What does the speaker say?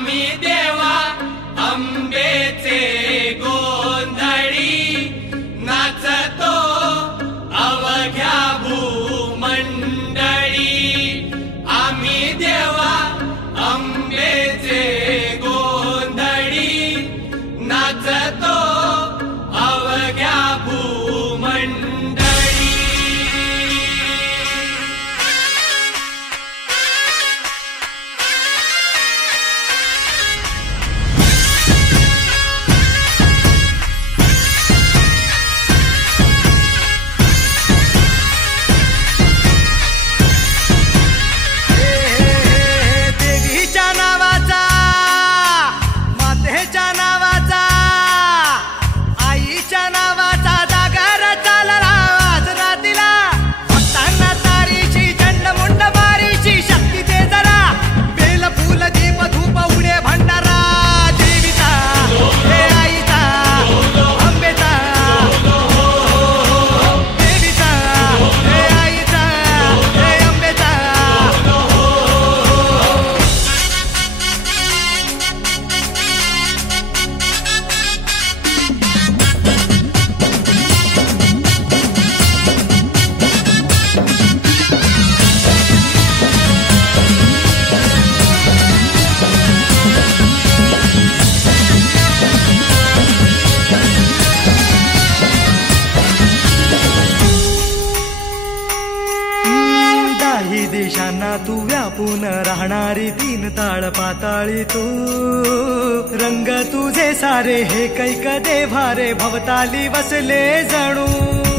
आम्ही देवा अंबेचे गोंधळी नाचतो अवघ्या भूमंडळी। आम्ही देवा अंबेचे गोंधळी नाचतो अवघ्या भूमंडळी। देशांना तू व्यापून राहणारी तीन ताळ पाताळी तू। रंग तुझे सारे हे कैक देभारे भवताली वसले जणू।